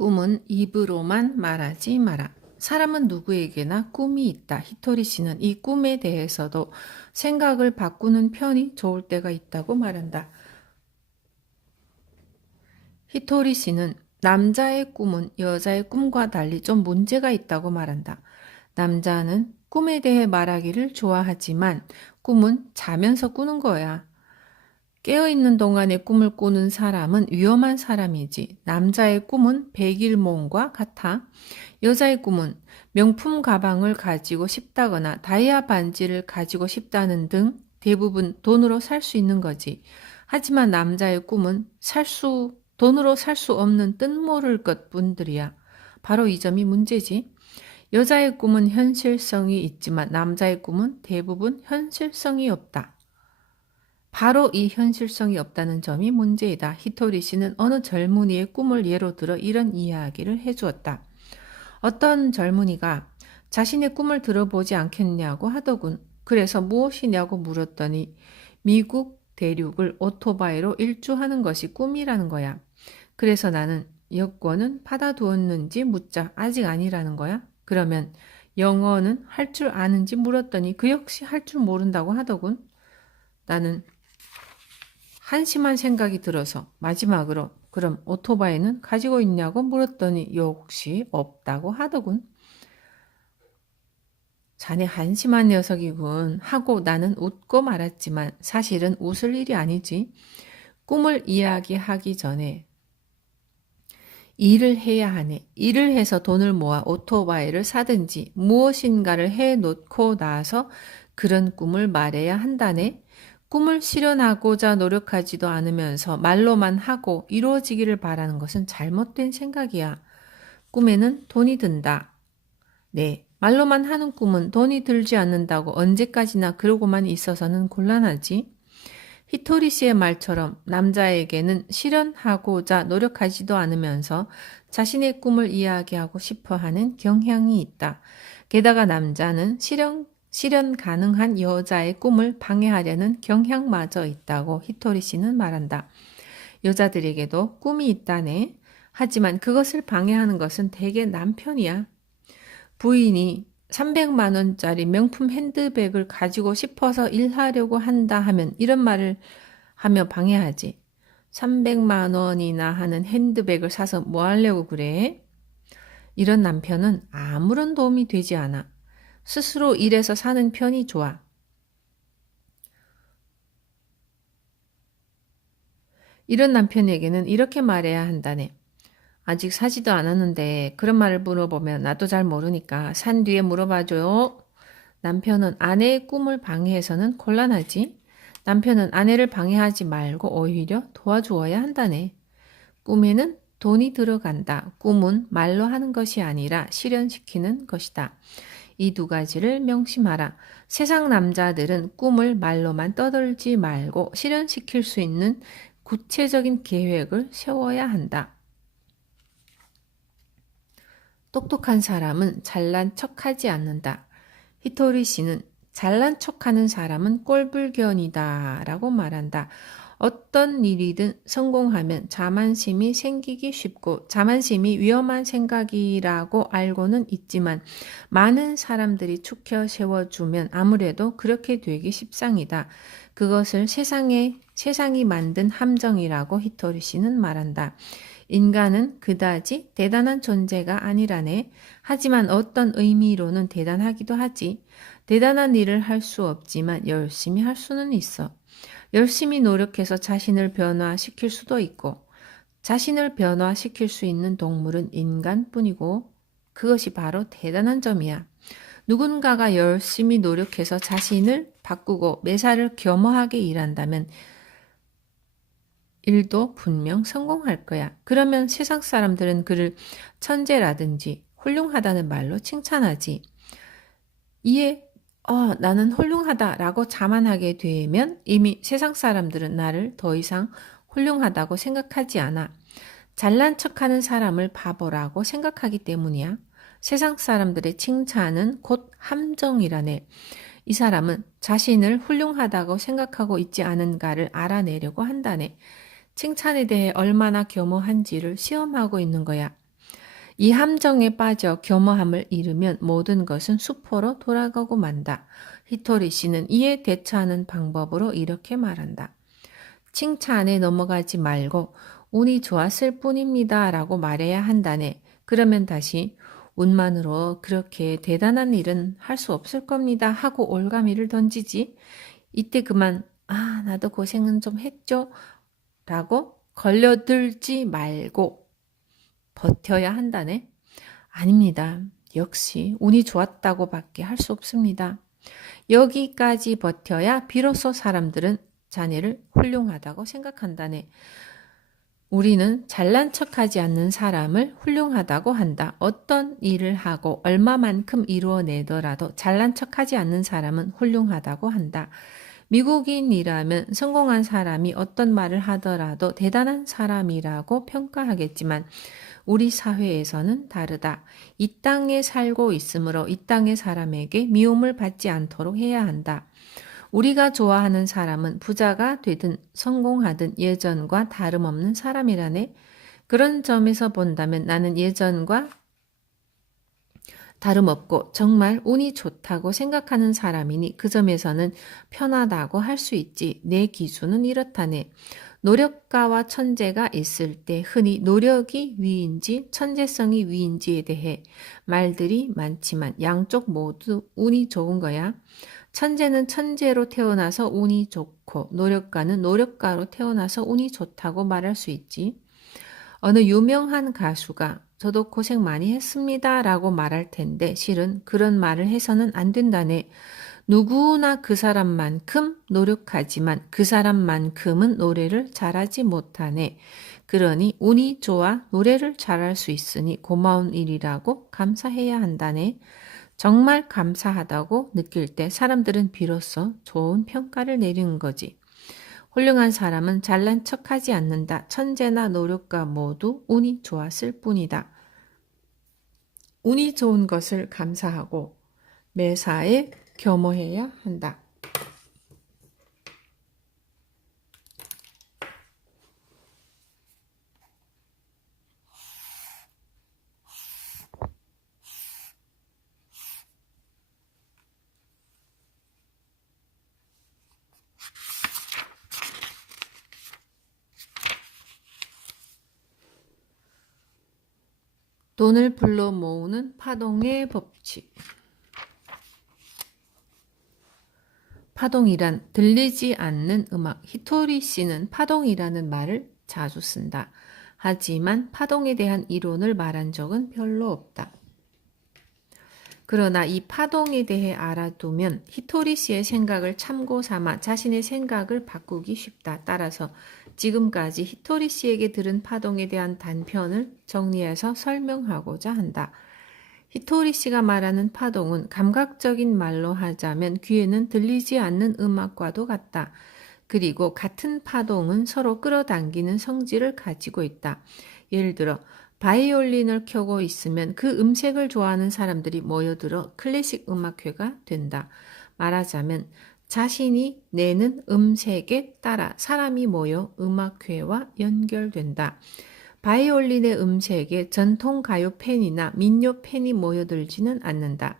꿈은 입으로만 말하지 마라. 사람은 누구에게나 꿈이 있다. 히토리 씨는 이 꿈에 대해서도 생각을 바꾸는 편이 좋을 때가 있다고 말한다. 히토리 씨는 남자의 꿈은 여자의 꿈과 달리 좀 문제가 있다고 말한다. 남자는 꿈에 대해 말하기를 좋아하지만 꿈은 자면서 꾸는 거야. 깨어있는 동안에 꿈을 꾸는 사람은 위험한 사람이지. 남자의 꿈은 백일몽과 같아. 여자의 꿈은 명품 가방을 가지고 싶다거나 다이아 반지를 가지고 싶다는 등 대부분 돈으로 살 수 있는 거지. 하지만 남자의 꿈은 돈으로 살 수 없는 뜻모를 것 뿐들이야. 바로 이 점이 문제지. 여자의 꿈은 현실성이 있지만 남자의 꿈은 대부분 현실성이 없다. 바로 이 현실성이 없다는 점이 문제이다. 히토리 씨는 어느 젊은이의 꿈을 예로 들어 이런 이야기를 해주었다. 어떤 젊은이가 자신의 꿈을 들어보지 않겠냐고 하더군. 그래서 무엇이냐고 물었더니 미국 대륙을 오토바이로 일주하는 것이 꿈이라는 거야. 그래서 나는 여권은 받아두었는지 묻자. 아직 아니라는 거야. 그러면 영어는 할 줄 아는지 물었더니 그 역시 할 줄 모른다고 하더군. 나는 한심한 생각이 들어서 마지막으로 그럼 오토바이는 가지고 있냐고 물었더니 역시 없다고 하더군. 자네 한심한 녀석이군 하고 나는 웃고 말았지만 사실은 웃을 일이 아니지. 꿈을 이야기하기 전에 일을 해야 하네. 일을 해서 돈을 모아 오토바이를 사든지 무엇인가를 해놓고 나서 그런 꿈을 말해야 한다네. 꿈을 실현하고자 노력하지도 않으면서 말로만 하고 이루어지기를 바라는 것은 잘못된 생각이야. 꿈에는 돈이 든다. 네, 말로만 하는 꿈은 돈이 들지 않는다고 언제까지나 그러고만 있어서는 곤란하지. 히토리 씨의 말처럼 남자에게는 실현하고자 노력하지도 않으면서 자신의 꿈을 이야기하고 싶어 하는 경향이 있다. 게다가 남자는 실현 가능한 여자의 꿈을 방해하려는 경향마저 있다고 히토리 씨는 말한다. 여자들에게도 꿈이 있다네. 하지만 그것을 방해하는 것은 대개 남편이야. 부인이 300만 원짜리 명품 핸드백을 가지고 싶어서 일하려고 한다 하면 이런 말을 하며 방해하지. 300만 원이나 하는 핸드백을 사서 뭐 하려고 그래? 이런 남편은 아무런 도움이 되지 않아. 스스로 일해서 사는 편이 좋아. 이런 남편에게는 이렇게 말해야 한다네. 아직 사지도 않았는데 그런 말을 물어보면 나도 잘 모르니까 산 뒤에 물어봐줘요. 남편은 아내의 꿈을 방해해서는 곤란하지. 남편은 아내를 방해하지 말고 오히려 도와주어야 한다네. 꿈에는 돈이 들어간다. 꿈은 말로 하는 것이 아니라 실현시키는 것이다. 이 두 가지를 명심하라. 세상 남자들은 꿈을 말로만 떠들지 말고 실현시킬 수 있는 구체적인 계획을 세워야 한다. 똑똑한 사람은 잘난 척하지 않는다. 히토리 씨는 잘난 척하는 사람은 꼴불견이다 라고 말한다. 어떤 일이든 성공하면 자만심이 생기기 쉽고 자만심이 위험한 생각이라고 알고는 있지만 많은 사람들이 축혀 세워주면 아무래도 그렇게 되기 십상이다. 그것을 세상이 만든 함정이라고 히토리 씨는 말한다. 인간은 그다지 대단한 존재가 아니라네. 하지만 어떤 의미로는 대단하기도 하지. 대단한 일을 할 수 없지만 열심히 할 수는 있어. 열심히 노력해서 자신을 변화시킬 수도 있고, 자신을 변화시킬 수 있는 동물은 인간뿐이고, 그것이 바로 대단한 점이야. 누군가가 열심히 노력해서 자신을 바꾸고 매사를 겸허하게 일한다면 일도 분명 성공할 거야. 그러면 세상 사람들은 그를 천재라든지 훌륭하다는 말로 칭찬하지. 이에 나는 훌륭하다라고 자만하게 되면 이미 세상 사람들은 나를 더 이상 훌륭하다고 생각하지 않아. 잘난 척하는 사람을 바보라고 생각하기 때문이야. 세상 사람들의 칭찬은 곧 함정이라네. 이 사람은 자신을 훌륭하다고 생각하고 있지 않은가를 알아내려고 한다네. 칭찬에 대해 얼마나 겸허한지를 시험하고 있는 거야. 이 함정에 빠져 겸허함을 잃으면 모든 것은 수포로 돌아가고 만다. 히토리 씨는 이에 대처하는 방법으로 이렇게 말한다. 칭찬에 넘어가지 말고 운이 좋았을 뿐입니다 라고 말해야 한다네. 그러면 다시 운만으로 그렇게 대단한 일은 할 수 없을 겁니다 하고 올가미를 던지지. 이때 그만 나도 고생은 좀 했죠 라고 걸려들지 말고 버텨야 한다네. 아닙니다. 역시 운이 좋았다고 밖에 할 수 없습니다. 여기까지 버텨야 비로소 사람들은 자네를 훌륭하다고 생각한다네. 우리는 잘난 척하지 않는 사람을 훌륭하다고 한다. 어떤 일을 하고 얼마만큼 이루어내더라도 잘난 척하지 않는 사람은 훌륭하다고 한다. 미국인이라면 성공한 사람이 어떤 말을 하더라도 대단한 사람이라고 평가하겠지만 우리 사회에서는 다르다. 이 땅에 살고 있으므로 이 땅의 사람에게 미움을 받지 않도록 해야 한다. 우리가 좋아하는 사람은 부자가 되든 성공하든 예전과 다름없는 사람이라네. 그런 점에서 본다면 나는 예전과 다름없고 정말 운이 좋다고 생각하는 사람이니 그 점에서는 편하다고 할 수 있지. 내 기준은 이렇다네. 노력가와 천재가 있을 때 흔히 노력이 위인지 천재성이 위인지에 대해 말들이 많지만 양쪽 모두 운이 좋은 거야. 천재는 천재로 태어나서 운이 좋고 노력가는 노력가로 태어나서 운이 좋다고 말할 수 있지. 어느 유명한 가수가 저도 고생 많이 했습니다 라고 말할 텐데 실은 그런 말을 해서는 안 된다네. 누구나 그 사람만큼 노력하지만 그 사람만큼은 노래를 잘하지 못하네. 그러니 운이 좋아 노래를 잘할 수 있으니 고마운 일이라고 감사해야 한다네. 정말 감사하다고 느낄 때 사람들은 비로소 좋은 평가를 내리는 거지. 훌륭한 사람은 잘난 척하지 않는다. 천재나 노력가 모두 운이 좋았을 뿐이다. 운이 좋은 것을 감사하고 매사에 겸허해야 한다. 돈을 불러 모으는 파동의 법칙. 파동이란 들리지 않는 음악. 히토리 씨는 파동이라는 말을 자주 쓴다. 하지만 파동에 대한 이론을 말한 적은 별로 없다. 그러나 이 파동에 대해 알아두면 히토리 씨의 생각을 참고 삼아 자신의 생각을 바꾸기 쉽다. 따라서 지금까지 히토리 씨에게 들은 파동에 대한 단편을 정리해서 설명하고자 한다. 히토리 씨가 말하는 파동은 감각적인 말로 하자면 귀에는 들리지 않는 음악과도 같다. 그리고 같은 파동은 서로 끌어당기는 성질을 가지고 있다. 예를 들어 바이올린을 켜고 있으면 그 음색을 좋아하는 사람들이 모여들어 클래식 음악회가 된다. 말하자면 자신이 내는 음색에 따라 사람이 모여 음악회와 연결된다. 바이올린의 음색에 전통 가요 팬이나 민요 팬이 모여들지는 않는다.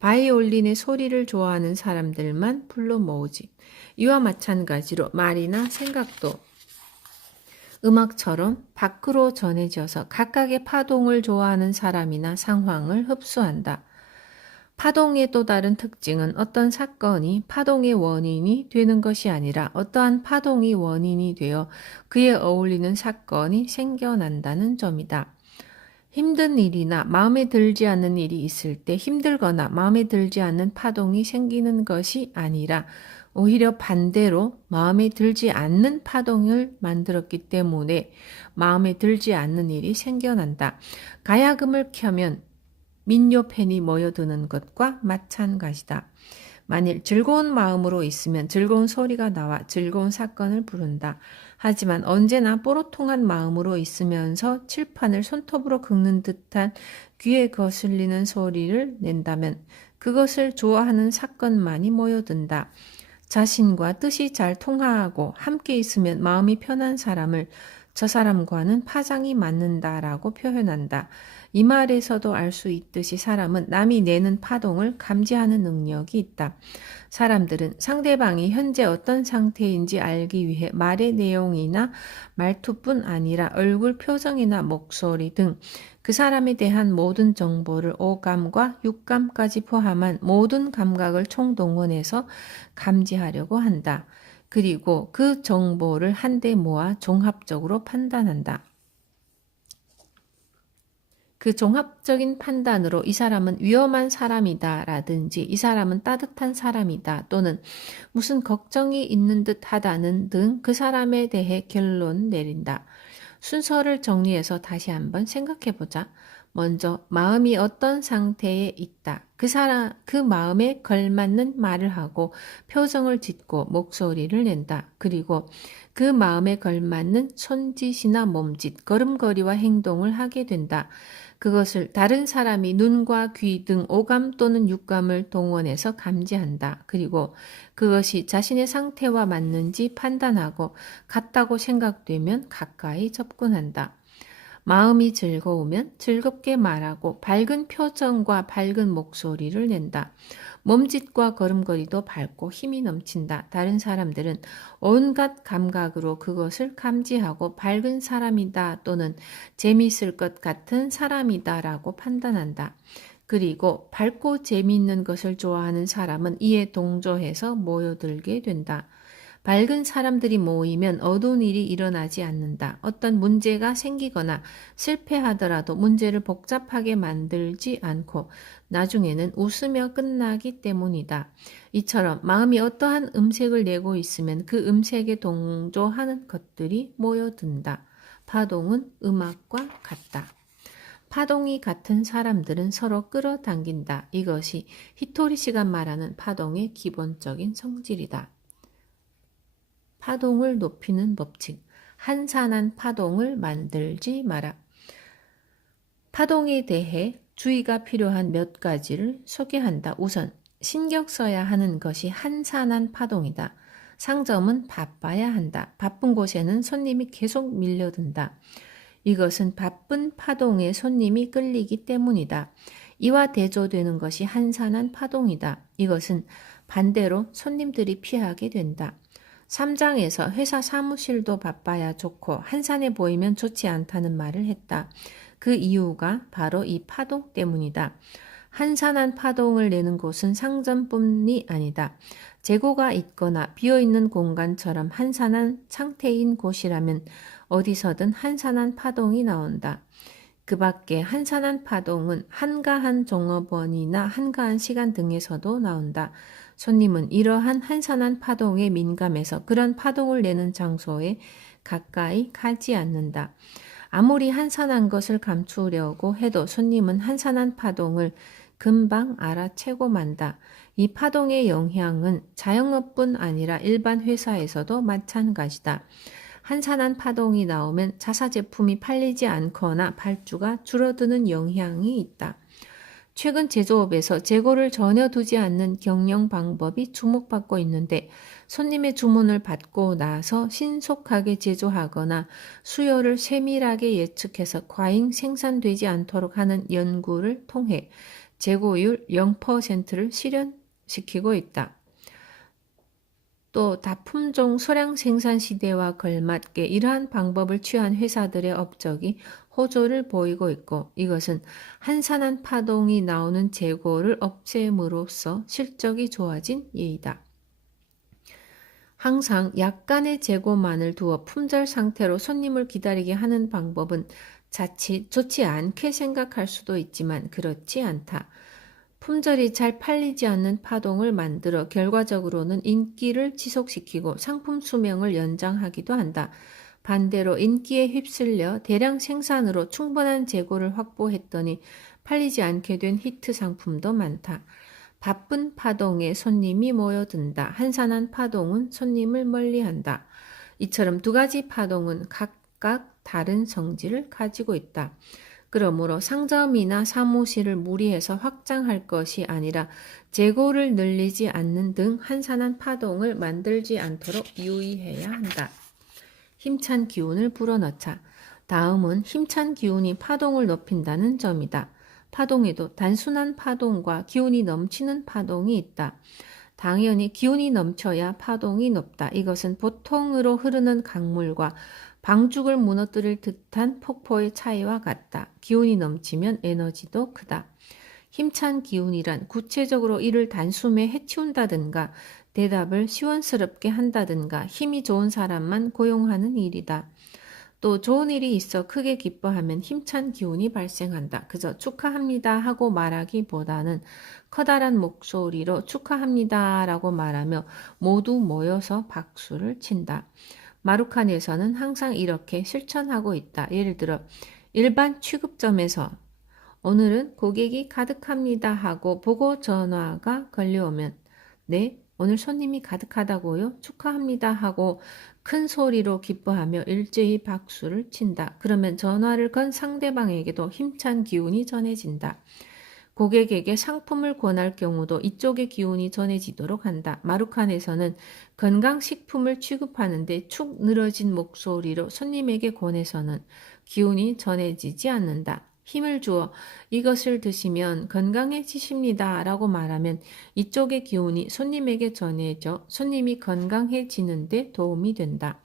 바이올린의 소리를 좋아하는 사람들만 불러 모으지. 이와 마찬가지로 말이나 생각도 음악처럼 밖으로 전해져서 각각의 파동을 좋아하는 사람이나 상황을 흡수한다. 파동의 또 다른 특징은 어떤 사건이 파동의 원인이 되는 것이 아니라 어떠한 파동이 원인이 되어 그에 어울리는 사건이 생겨난다는 점이다. 힘든 일이나 마음에 들지 않는 일이 있을 때 힘들거나 마음에 들지 않는 파동이 생기는 것이 아니라 오히려 반대로 마음에 들지 않는 파동을 만들었기 때문에 마음에 들지 않는 일이 생겨난다. 가야금을 켜면 민요 팬이 모여드는 것과 마찬가지다. 만일 즐거운 마음으로 있으면 즐거운 소리가 나와 즐거운 사건을 부른다. 하지만 언제나 뽀로통한 마음으로 있으면서 칠판을 손톱으로 긁는 듯한 귀에 거슬리는 소리를 낸다면 그것을 좋아하는 사건만이 모여든다. 자신과 뜻이 잘 통하고 함께 있으면 마음이 편한 사람을 저 사람과는 파장이 맞는다라고 표현한다. 이 말에서도 알 수 있듯이 사람은 남이 내는 파동을 감지하는 능력이 있다. 사람들은 상대방이 현재 어떤 상태인지 알기 위해 말의 내용이나 말투뿐 아니라 얼굴 표정이나 목소리 등 그 사람에 대한 모든 정보를 오감과 육감까지 포함한 모든 감각을 총동원해서 감지하려고 한다. 그리고 그 정보를 한데 모아 종합적으로 판단한다. 그 종합적인 판단으로 이 사람은 위험한 사람이다 라든지 이 사람은 따뜻한 사람이다 또는 무슨 걱정이 있는 듯 하다는 등 그 사람에 대해 결론 내린다. 순서를 정리해서 다시 한번 생각해 보자. 먼저 마음이 어떤 상태에 있다. 그 마음에 걸맞는 말을 하고 표정을 짓고 목소리를 낸다. 그리고 그 마음에 걸맞는 손짓이나 몸짓, 걸음걸이와 행동을 하게 된다. 그것을 다른 사람이 눈과 귀 등 오감 또는 육감을 동원해서 감지한다. 그리고 그것이 자신의 상태와 맞는지 판단하고 같다고 생각되면 가까이 접근한다. 마음이 즐거우면 즐겁게 말하고 밝은 표정과 밝은 목소리를 낸다. 몸짓과 걸음걸이도 밝고 힘이 넘친다. 다른 사람들은 온갖 감각으로 그것을 감지하고 밝은 사람이다 또는 재미있을 것 같은 사람이다 라고 판단한다. 그리고 밝고 재미있는 것을 좋아하는 사람은 이에 동조해서 모여들게 된다. 밝은 사람들이 모이면 어두운 일이 일어나지 않는다. 어떤 문제가 생기거나 실패하더라도 문제를 복잡하게 만들지 않고 나중에는 웃으며 끝나기 때문이다. 이처럼 마음이 어떠한 음색을 내고 있으면 그 음색에 동조하는 것들이 모여든다. 파동은 음악과 같다. 파동이 같은 사람들은 서로 끌어당긴다. 이것이 히토리 씨가 말하는 파동의 기본적인 성질이다. 파동을 높이는 법칙. 한산한 파동을 만들지 마라. 파동에 대해 주의가 필요한 몇 가지를 소개한다. 우선 신경 써야 하는 것이 한산한 파동이다. 상점은 바빠야 한다. 바쁜 곳에는 손님이 계속 밀려든다. 이것은 바쁜 파동에 손님이 끌리기 때문이다. 이와 대조되는 것이 한산한 파동이다. 이것은 반대로 손님들이 피하게 된다. 3장에서 회사 사무실도 바빠야 좋고 한산해 보이면 좋지 않다는 말을 했다. 그 이유가 바로 이 파동 때문이다. 한산한 파동을 내는 곳은 상점뿐이 아니다. 재고가 있거나 비어있는 공간처럼 한산한 상태인 곳이라면 어디서든 한산한 파동이 나온다. 그 밖에 한산한 파동은 한가한 종업원이나 한가한 시간 등에서도 나온다. 손님은 이러한 한산한 파동에 민감해서 그런 파동을 내는 장소에 가까이 가지 않는다. 아무리 한산한 것을 감추려고 해도 손님은 한산한 파동을 금방 알아채고 만다. 이 파동의 영향은 자영업뿐 아니라 일반 회사에서도 마찬가지다. 한산한 파동이 나오면 자사 제품이 팔리지 않거나 발주가 줄어드는 영향이 있다. 최근 제조업에서 재고를 전혀 두지 않는 경영 방법이 주목받고 있는데 손님의 주문을 받고 나서 신속하게 제조하거나 수요를 세밀하게 예측해서 과잉 생산되지 않도록 하는 연구를 통해 재고율 0%를 실현시키고 있다. 또 다품종 소량 생산 시대와 걸맞게 이러한 방법을 취한 회사들의 업적이 호조를 보이고 있고 이것은 한산한 파동이 나오는 재고를 없앰으로써 실적이 좋아진 예이다. 항상 약간의 재고만을 두어 품절 상태로 손님을 기다리게 하는 방법은 자칫 좋지 않게 생각할 수도 있지만 그렇지 않다. 품절이 잘 팔리지 않는 파동을 만들어 결과적으로는 인기를 지속시키고 상품 수명을 연장하기도 한다. 반대로 인기에 휩쓸려 대량 생산으로 충분한 재고를 확보했더니 팔리지 않게 된 히트 상품도 많다. 바쁜 파동에 손님이 모여든다. 한산한 파동은 손님을 멀리한다. 이처럼 두 가지 파동은 각각 다른 성질을 가지고 있다. 그러므로 상점이나 사무실을 무리해서 확장할 것이 아니라 재고를 늘리지 않는 등 한산한 파동을 만들지 않도록 유의해야 한다. 힘찬 기운을 불어넣자. 다음은 힘찬 기운이 파동을 높인다는 점이다. 파동에도 단순한 파동과 기운이 넘치는 파동이 있다. 당연히 기운이 넘쳐야 파동이 높다. 이것은 보통으로 흐르는 강물과 방죽을 무너뜨릴 듯한 폭포의 차이와 같다. 기운이 넘치면 에너지도 크다. 힘찬 기운이란 구체적으로 이를 단숨에 해치운다든가 대답을 시원스럽게 한다든가 힘이 좋은 사람만 고용하는 일이다. 또 좋은 일이 있어 크게 기뻐하면 힘찬 기운이 발생한다. 그저 축하합니다 하고 말하기보다는 커다란 목소리로 축하합니다 라고 말하며 모두 모여서 박수를 친다. 마루칸에서는 항상 이렇게 실천하고 있다. 예를 들어 일반 취급점에서 오늘은 고객이 가득합니다 하고 보고 전화가 걸려오면 네, 오늘 손님이 가득하다고요? 축하합니다 하고 큰 소리로 기뻐하며 일제히 박수를 친다. 그러면 전화를 건 상대방에게도 힘찬 기운이 전해진다. 고객에게 상품을 권할 경우도 이쪽의 기운이 전해지도록 한다. 마루칸에서는 건강식품을 취급하는데 축 늘어진 목소리로 손님에게 권해서는 기운이 전해지지 않는다. 힘을 주어 이것을 드시면 건강해지십니다 라고 말하면 이쪽의 기운이 손님에게 전해져 손님이 건강해지는데 도움이 된다.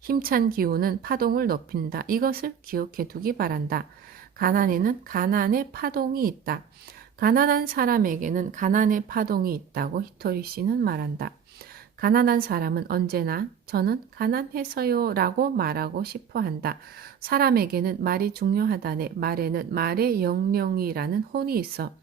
힘찬 기운은 파동을 높인다. 이것을 기억해 두기 바란다. 가난에는 가난의 파동이 있다. 가난한 사람에게는 가난의 파동이 있다고 히토리 씨는 말한다. 가난한 사람은 언제나 저는 가난해서요 라고 말하고 싶어 한다. 사람에게는 말이 중요하다네. 말에는 말의 영령이라는 혼이 있어.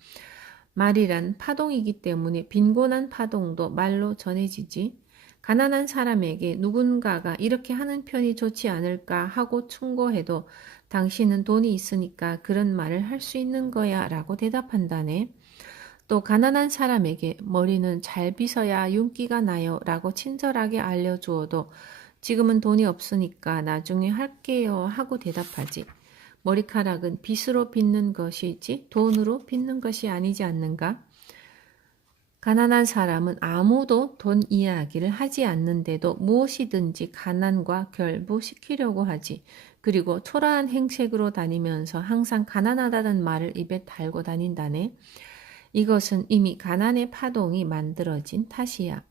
말이란 파동이기 때문에 빈곤한 파동도 말로 전해지지. 가난한 사람에게 누군가가 이렇게 하는 편이 좋지 않을까 하고 충고해도 당신은 돈이 있으니까 그런 말을 할 수 있는 거야 라고 대답한다네. 또 가난한 사람에게 머리는 잘 빗어야 윤기가 나요 라고 친절하게 알려주어도 지금은 돈이 없으니까 나중에 할게요 하고 대답하지. 머리카락은 빗으로 빗는 것이지 돈으로 빗는 것이 아니지 않는가? 가난한 사람은 아무도 돈 이야기를 하지 않는데도 무엇이든지 가난과 결부시키려고 하지. 그리고 초라한 행색으로 다니면서 항상 가난하다는 말을 입에 달고 다닌다네. 이것은 이미 가난의 파동이 만들어진 탓이야.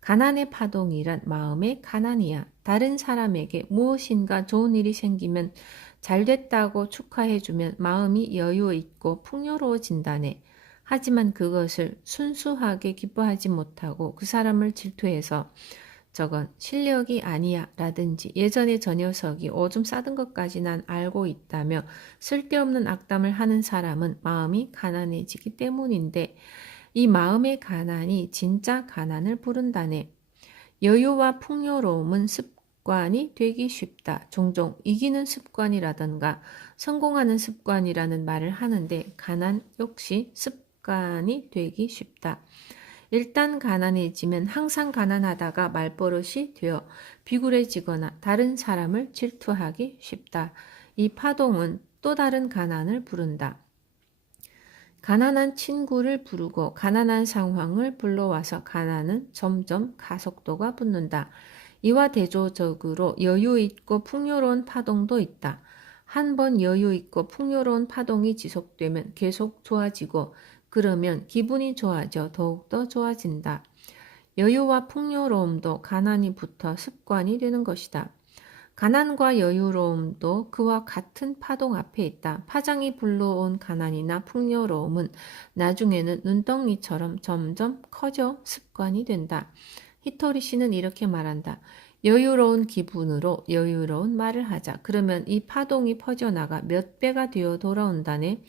가난의 파동이란 마음의 가난이야. 다른 사람에게 무엇인가 좋은 일이 생기면 잘 됐다고 축하해주면 마음이 여유 있고 풍요로워진다네. 하지만 그것을 순수하게 기뻐하지 못하고 그 사람을 질투해서 저건 실력이 아니야 라든지 예전에 저 녀석이 오줌 싸든 것까지 난 알고 있다며 쓸데없는 악담을 하는 사람은 마음이 가난해지기 때문인데 이 마음의 가난이 진짜 가난을 부른다네. 여유와 풍요로움은 습관이 되기 쉽다. 종종 이기는 습관이라던가 성공하는 습관이라는 말을 하는데 가난 역시 습관이 되기 쉽다. 일단 가난해지면 항상 가난하다가 말버릇이 되어 비굴해지거나 다른 사람을 질투하기 쉽다. 이 파동은 또 다른 가난을 부른다. 가난한 친구를 부르고 가난한 상황을 불러와서 가난은 점점 가속도가 붙는다. 이와 대조적으로 여유 있고 풍요로운 파동도 있다. 한 번 여유 있고 풍요로운 파동이 지속되면 계속 좋아지고 그러면 기분이 좋아져 더욱더 좋아진다. 여유와 풍요로움도 가난이 붙어 습관이 되는 것이다. 가난과 여유로움도 그와 같은 파동 앞에 있다. 파장이 불러온 가난이나 풍요로움은 나중에는 눈덩이처럼 점점 커져 습관이 된다. 히토리 씨는 이렇게 말한다. 여유로운 기분으로 여유로운 말을 하자. 그러면 이 파동이 퍼져나가 몇 배가 되어 돌아온다네.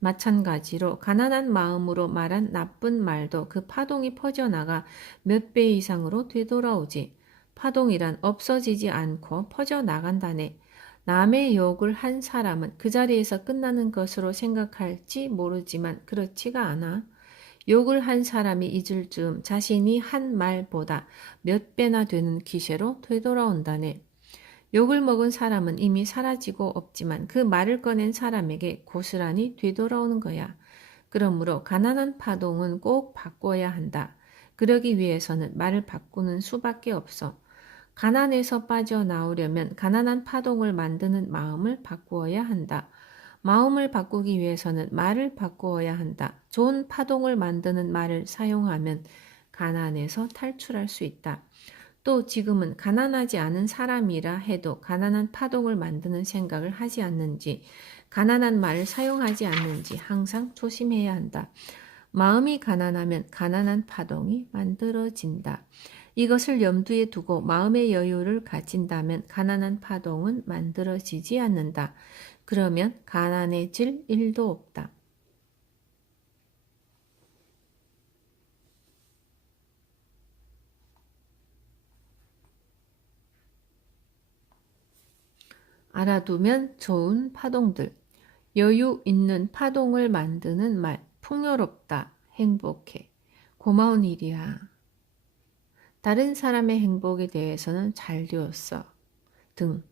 마찬가지로 가난한 마음으로 말한 나쁜 말도 그 파동이 퍼져나가 몇 배 이상으로 되돌아오지. 파동이란 없어지지 않고 퍼져나간다네. 남의 욕을 한 사람은 그 자리에서 끝나는 것으로 생각할지 모르지만 그렇지가 않아. 욕을 한 사람이 잊을 즈음 자신이 한 말보다 몇 배나 되는 기세로 되돌아온다네. 욕을 먹은 사람은 이미 사라지고 없지만 그 말을 꺼낸 사람에게 고스란히 되돌아오는 거야. 그러므로 가난한 파동은 꼭 바꿔야 한다. 그러기 위해서는 말을 바꾸는 수밖에 없어. 가난에서 빠져나오려면 가난한 파동을 만드는 마음을 바꾸어야 한다. 마음을 바꾸기 위해서는 말을 바꾸어야 한다. 좋은 파동을 만드는 말을 사용하면 가난에서 탈출할 수 있다. 또 지금은 가난하지 않은 사람이라 해도 가난한 파동을 만드는 생각을 하지 않는지, 가난한 말을 사용하지 않는지 항상 조심해야 한다. 마음이 가난하면 가난한 파동이 만들어진다. 이것을 염두에 두고 마음의 여유를 가진다면 가난한 파동은 만들어지지 않는다. 그러면 가난해질 일도 없다. 알아두면 좋은 파동들. 여유 있는 파동을 만드는 말. 풍요롭다. 행복해. 고마운 일이야. 다른 사람의 행복에 대해서는 잘 되었어. 등.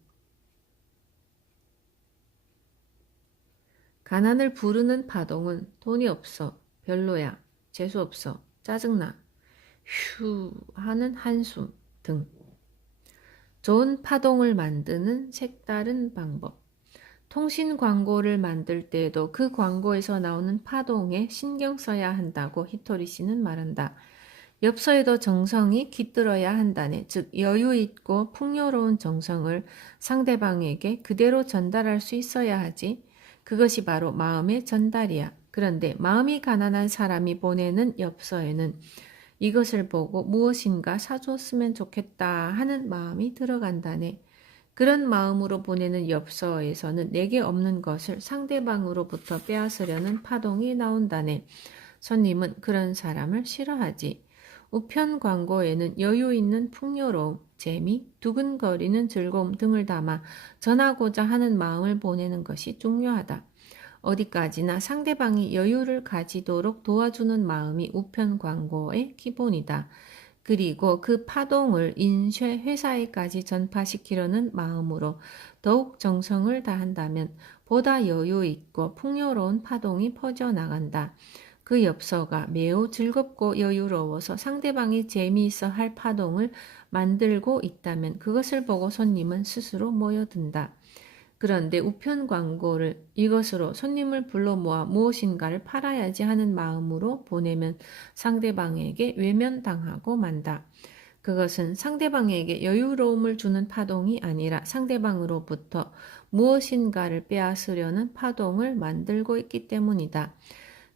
가난을 부르는 파동은 돈이 없어. 별로야. 재수없어. 짜증나. 휴 하는 한숨 등. 좋은 파동을 만드는 색다른 방법. 통신 광고를 만들 때에도 그 광고에서 나오는 파동에 신경 써야 한다고 히토리 씨는 말한다. 엽서에도 정성이 깃들어야 한다네. 즉 여유 있고 풍요로운 정성을 상대방에게 그대로 전달할 수 있어야 하지. 그것이 바로 마음의 전달이야. 그런데 마음이 가난한 사람이 보내는 엽서에는 이것을 보고 무엇인가 사줬으면 좋겠다 하는 마음이 들어간다네. 그런 마음으로 보내는 엽서에서는 내게 없는 것을 상대방으로부터 빼앗으려는 파동이 나온다네. 손님은 그런 사람을 싫어하지. 우편 광고에는 여유 있는 풍요로움, 재미, 두근거리는 즐거움 등을 담아 전하고자 하는 마음을 보내는 것이 중요하다. 어디까지나 상대방이 여유를 가지도록 도와주는 마음이 우편 광고의 기본이다. 그리고 그 파동을 인쇄 회사에까지 전파시키려는 마음으로 더욱 정성을 다한다면 보다 여유 있고 풍요로운 파동이 퍼져나간다. 그 엽서가 매우 즐겁고 여유로워서 상대방이 재미있어 할 파동을 만들고 있다면 그것을 보고 손님은 스스로 모여든다. 그런데 우편 광고를 이것으로 손님을 불러 모아 무엇인가를 팔아야지 하는 마음으로 보내면 상대방에게 외면당하고 만다. 그것은 상대방에게 여유로움을 주는 파동이 아니라 상대방으로부터 무엇인가를 빼앗으려는 파동을 만들고 있기 때문이다.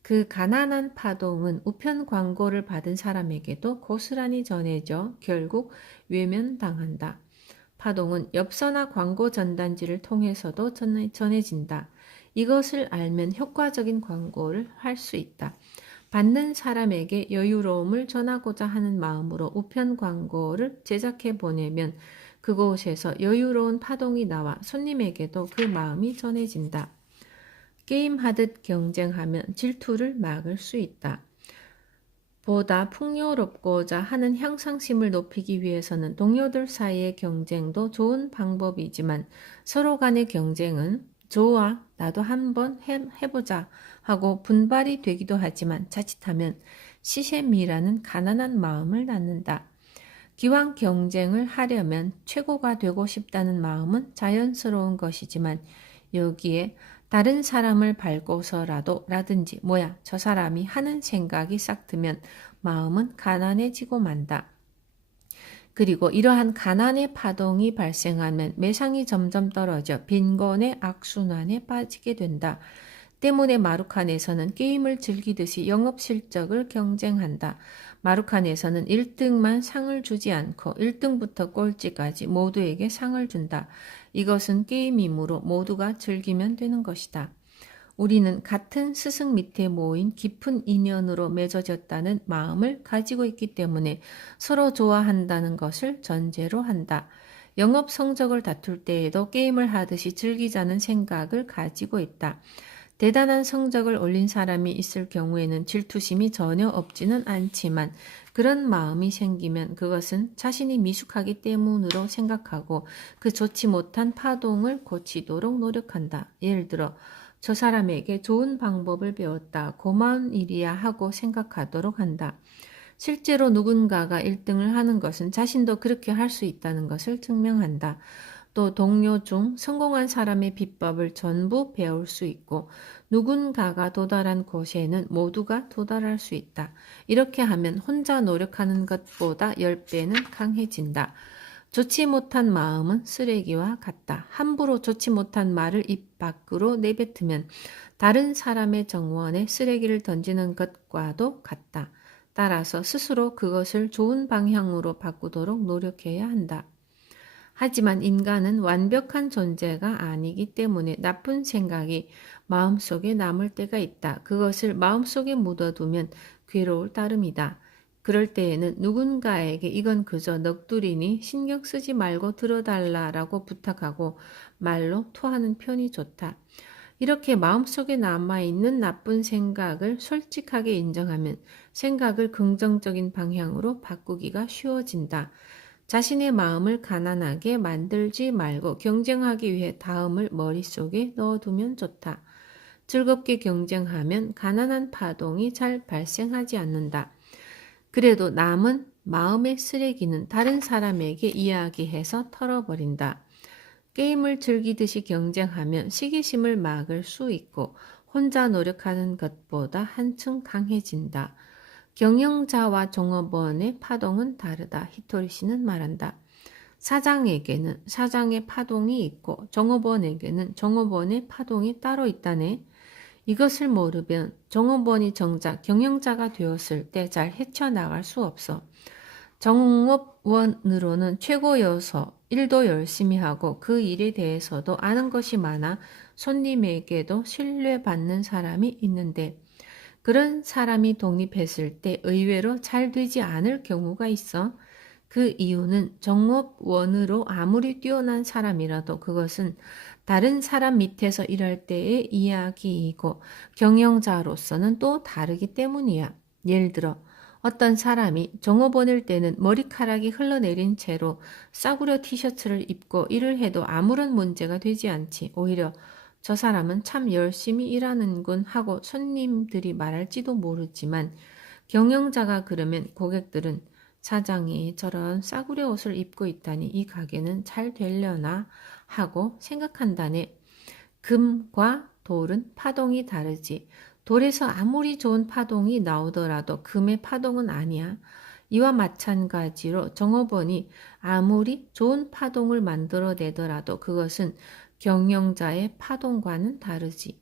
그 가난한 파동은 우편 광고를 받은 사람에게도 고스란히 전해져 결국 외면당한다. 파동은 엽서나 광고 전단지를 통해서도 전해진다. 이것을 알면 효과적인 광고를 할 수 있다. 받는 사람에게 여유로움을 전하고자 하는 마음으로 우편 광고를 제작해 보내면 그곳에서 여유로운 파동이 나와 손님에게도 그 마음이 전해진다. 게임하듯 경쟁하면 질투를 막을 수 있다. 보다 풍요롭고자 하는 향상심을 높이기 위해서는 동료들 사이의 경쟁도 좋은 방법이지만 서로 간의 경쟁은 좋아, 나도 한번 해보자 하고 분발이 되기도 하지만 자칫하면 시샘이라는 가난한 마음을 낳는다. 기왕 경쟁을 하려면 최고가 되고 싶다는 마음은 자연스러운 것이지만 여기에 다른 사람을 밟고서라도 라든지 뭐야 저 사람이 하는 생각이 싹 들면 마음은 가난해지고 만다. 그리고 이러한 가난의 파동이 발생하면 매상이 점점 떨어져 빈곤의 악순환에 빠지게 된다. 때문에 마루칸에서는 게임을 즐기듯이 영업 실적을 경쟁한다. 마루칸에서는 1등만 상을 주지 않고 1등부터 꼴찌까지 모두에게 상을 준다. 이것은 게임이므로 모두가 즐기면 되는 것이다. 우리는 같은 스승 밑에 모인 깊은 인연으로 맺어졌다는 마음을 가지고 있기 때문에 서로 좋아한다는 것을 전제로 한다. 영업 성적을 다툴 때에도 게임을 하듯이 즐기자는 생각을 가지고 있다. 대단한 성적을 올린 사람이 있을 경우에는 질투심이 전혀 없지는 않지만 그런 마음이 생기면 그것은 자신이 미숙하기 때문으로 생각하고 그 좋지 못한 파동을 고치도록 노력한다. 예를 들어 저 사람에게 좋은 방법을 배웠다. 고마운 일이야 하고 생각하도록 한다. 실제로 누군가가 1등을 하는 것은 자신도 그렇게 할 수 있다는 것을 증명한다. 또 동료 중 성공한 사람의 비법을 전부 배울 수 있고 누군가가 도달한 곳에는 모두가 도달할 수 있다. 이렇게 하면 혼자 노력하는 것보다 10배는 강해진다. 좋지 못한 마음은 쓰레기와 같다. 함부로 좋지 못한 말을 입 밖으로 내뱉으면 다른 사람의 정원에 쓰레기를 던지는 것과도 같다. 따라서 스스로 그것을 좋은 방향으로 바꾸도록 노력해야 한다. 하지만 인간은 완벽한 존재가 아니기 때문에 나쁜 생각이 마음속에 남을 때가 있다. 그것을 마음속에 묻어두면 괴로울 따름이다. 그럴 때에는 누군가에게 이건 그저 넋두리니 신경 쓰지 말고 들어달라라고 부탁하고 말로 토하는 편이 좋다. 이렇게 마음속에 남아있는 나쁜 생각을 솔직하게 인정하면 생각을 긍정적인 방향으로 바꾸기가 쉬워진다. 자신의 마음을 가난하게 만들지 말고 경쟁하기 위해 다음을 머릿속에 넣어두면 좋다. 즐겁게 경쟁하면 가난한 파동이 잘 발생하지 않는다. 그래도 남은 마음의 쓰레기는 다른 사람에게 이야기해서 털어버린다. 게임을 즐기듯이 경쟁하면 시기심을 막을 수 있고 혼자 노력하는 것보다 한층 강해진다. 경영자와 종업원의 파동은 다르다. 히토리 씨는 말한다. 사장에게는 사장의 파동이 있고 종업원에게는 종업원의 파동이 따로 있다네. 이것을 모르면 종업원이 정작 경영자가 되었을 때 잘 헤쳐나갈 수 없어. 종업원으로는 최고여서 일도 열심히 하고 그 일에 대해서도 아는 것이 많아 손님에게도 신뢰받는 사람이 있는데 그런 사람이 독립했을 때 의외로 잘 되지 않을 경우가 있어. 그 이유는 종업원으로 아무리 뛰어난 사람이라도 그것은 다른 사람 밑에서 일할 때의 이야기이고 경영자로서는 또 다르기 때문이야. 예를 들어 어떤 사람이 종업원일 때는 머리카락이 흘러내린 채로 싸구려 티셔츠를 입고 일을 해도 아무런 문제가 되지 않지. 오히려 저 사람은 참 열심히 일하는군 하고 손님들이 말할지도 모르지만 경영자가 그러면 고객들은 사장이 저런 싸구려 옷을 입고 있다니 이 가게는 잘 되려나 하고 생각한다네. 금과 돌은 파동이 다르지. 돌에서 아무리 좋은 파동이 나오더라도 금의 파동은 아니야. 이와 마찬가지로 종업원이 아무리 좋은 파동을 만들어내더라도 그것은 경영자의 파동과는 다르지.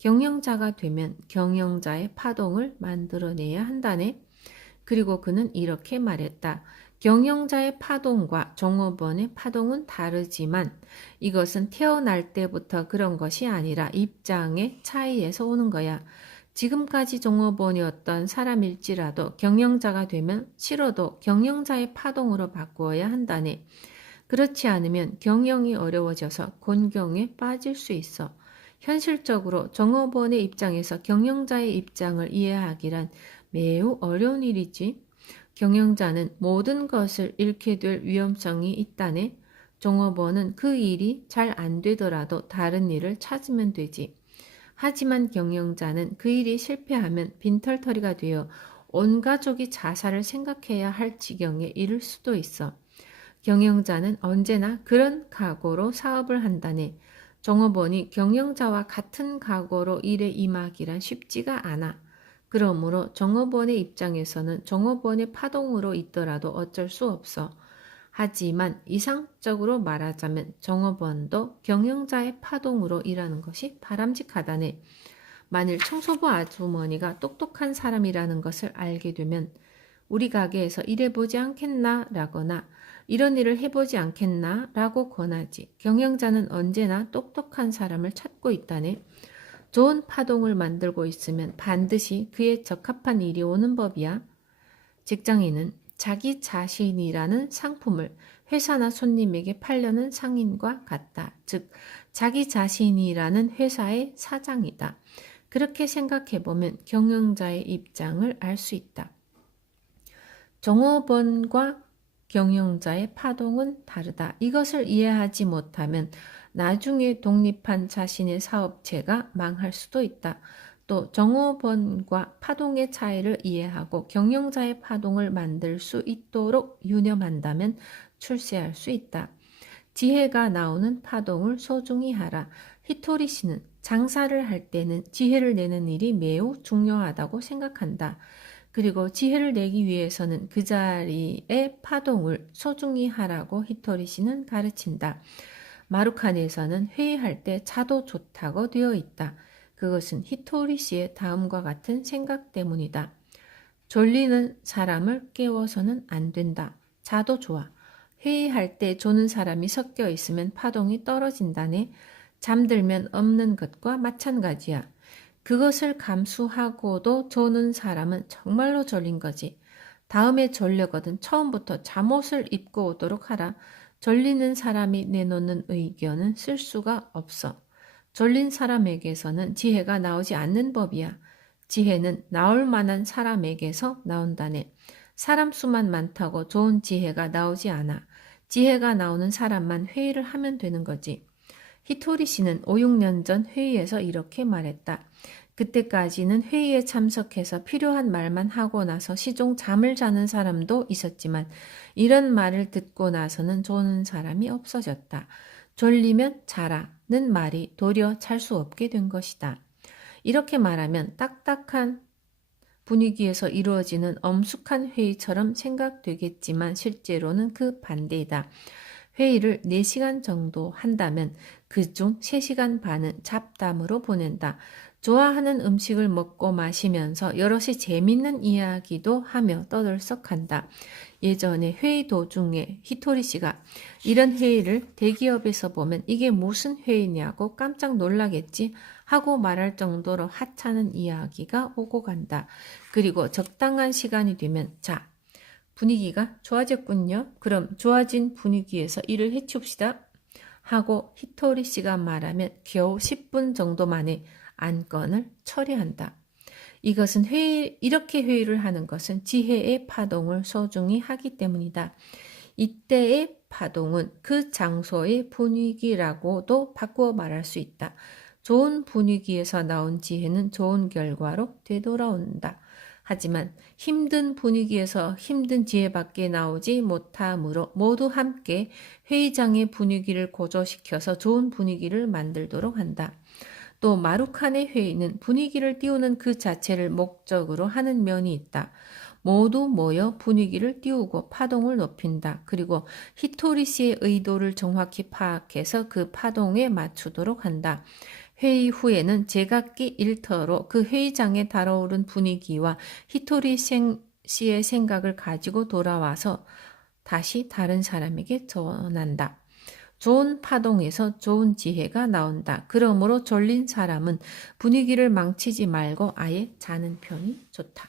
경영자가 되면 경영자의 파동을 만들어내야 한다네. 그리고 그는 이렇게 말했다. 경영자의 파동과 종업원의 파동은 다르지만 이것은 태어날 때부터 그런 것이 아니라 입장의 차이에서 오는 거야. 지금까지 종업원이었던 사람일지라도 경영자가 되면 싫어도 경영자의 파동으로 바꾸어야 한다네. 그렇지 않으면 경영이 어려워져서 곤경에 빠질 수 있어. 현실적으로 종업원의 입장에서 경영자의 입장을 이해하기란 매우 어려운 일이지. 경영자는 모든 것을 잃게 될 위험성이 있다네. 종업원은 그 일이 잘 안 되더라도 다른 일을 찾으면 되지. 하지만 경영자는 그 일이 실패하면 빈털터리가 되어 온 가족이 자살을 생각해야 할 지경에 이를 수도 있어. 경영자는 언제나 그런 각오로 사업을 한다네. 종업원이 경영자와 같은 각오로 일에 임하기란 쉽지가 않아. 그러므로 종업원의 입장에서는 종업원의 파동으로 있더라도 어쩔 수 없어. 하지만 이상적으로 말하자면 종업원도 경영자의 파동으로 일하는 것이 바람직하다네. 만일 청소부 아주머니가 똑똑한 사람이라는 것을 알게 되면 우리 가게에서 일해보지 않겠나? 라거나 이런 일을 해보지 않겠나? 라고 권하지. 경영자는 언제나 똑똑한 사람을 찾고 있다네. 좋은 파동을 만들고 있으면 반드시 그에 적합한 일이 오는 법이야. 직장인은 자기 자신이라는 상품을 회사나 손님에게 팔려는 상인과 같다. 즉, 자기 자신이라는 회사의 사장이다. 그렇게 생각해보면 경영자의 입장을 알 수 있다. 종업원과 경영자의 파동은 다르다. 이것을 이해하지 못하면 나중에 독립한 자신의 사업체가 망할 수도 있다. 또 정어번과 파동의 차이를 이해하고 경영자의 파동을 만들 수 있도록 유념한다면 출세할 수 있다. 지혜가 나오는 파동을 소중히 하라. 히토리 씨는 장사를 할 때는 지혜를 내는 일이 매우 중요하다고 생각한다. 그리고 지혜를 내기 위해서는 그 자리의 파동을 소중히 하라고 히토리 씨는 가르친다. 마루칸에서는 회의할 때 차도 좋다고 되어 있다. 그것은 히토리 씨의 다음과 같은 생각 때문이다. 졸리는 사람을 깨워서는 안 된다. 자도 좋아. 회의할 때 조는 사람이 섞여 있으면 파동이 떨어진다네. 잠들면 없는 것과 마찬가지야. 그것을 감수하고도 조는 사람은 정말로 졸린 거지. 다음에 졸려거든 처음부터 잠옷을 입고 오도록 하라. 졸리는 사람이 내놓는 의견은 쓸 수가 없어. 졸린 사람에게서는 지혜가 나오지 않는 법이야. 지혜는 나올 만한 사람에게서 나온다네. 사람 수만 많다고 좋은 지혜가 나오지 않아. 지혜가 나오는 사람만 회의를 하면 되는 거지. 히토리 씨는 5, 6년 전 회의에서 이렇게 말했다. 그때까지는 회의에 참석해서 필요한 말만 하고 나서 시종 잠을 자는 사람도 있었지만 이런 말을 듣고 나서는 조는 사람이 없어졌다. 졸리면 자라는 말이 도리어 잘 수 없게 된 것이다. 이렇게 말하면 딱딱한 분위기에서 이루어지는 엄숙한 회의처럼 생각되겠지만 실제로는 그 반대이다. 회의를 4시간 정도 한다면 그중 3시간 반은 잡담으로 보낸다. 좋아하는 음식을 먹고 마시면서 여럿이 재밌는 이야기도 하며 떠들썩한다. 예전에 회의 도중에 히토리 씨가 이런 회의를 대기업에서 보면 이게 무슨 회의냐고 깜짝 놀라겠지 하고 말할 정도로 하찮은 이야기가 오고 간다. 그리고 적당한 시간이 되면 자, 분위기가 좋아졌군요. 그럼 좋아진 분위기에서 일을 해치웁시다. 하고 히토리 씨가 말하면 겨우 10분 정도 만에 안건을 처리한다. 이것은 이렇게 회의를 하는 것은 지혜의 파동을 소중히 하기 때문이다. 이때의 파동은 그 장소의 분위기라고도 바꾸어 말할 수 있다. 좋은 분위기에서 나온 지혜는 좋은 결과로 되돌아온다. 하지만 힘든 분위기에서 힘든 지혜밖에 나오지 못하므로 모두 함께 회의장의 분위기를 고조시켜서 좋은 분위기를 만들도록 한다. 또 마루칸의 회의는 분위기를 띄우는 그 자체를 목적으로 하는 면이 있다. 모두 모여 분위기를 띄우고 파동을 높인다. 그리고 히토리 씨의 의도를 정확히 파악해서 그 파동에 맞추도록 한다. 회의 후에는 제각기 일터로 그 회의장에 달아오른 분위기와 히토리 씨의 생각을 가지고 돌아와서 다시 다른 사람에게 전한다. 좋은 파동에서 좋은 지혜가 나온다. 그러므로 졸린 사람은 분위기를 망치지 말고 아예 자는 편이 좋다.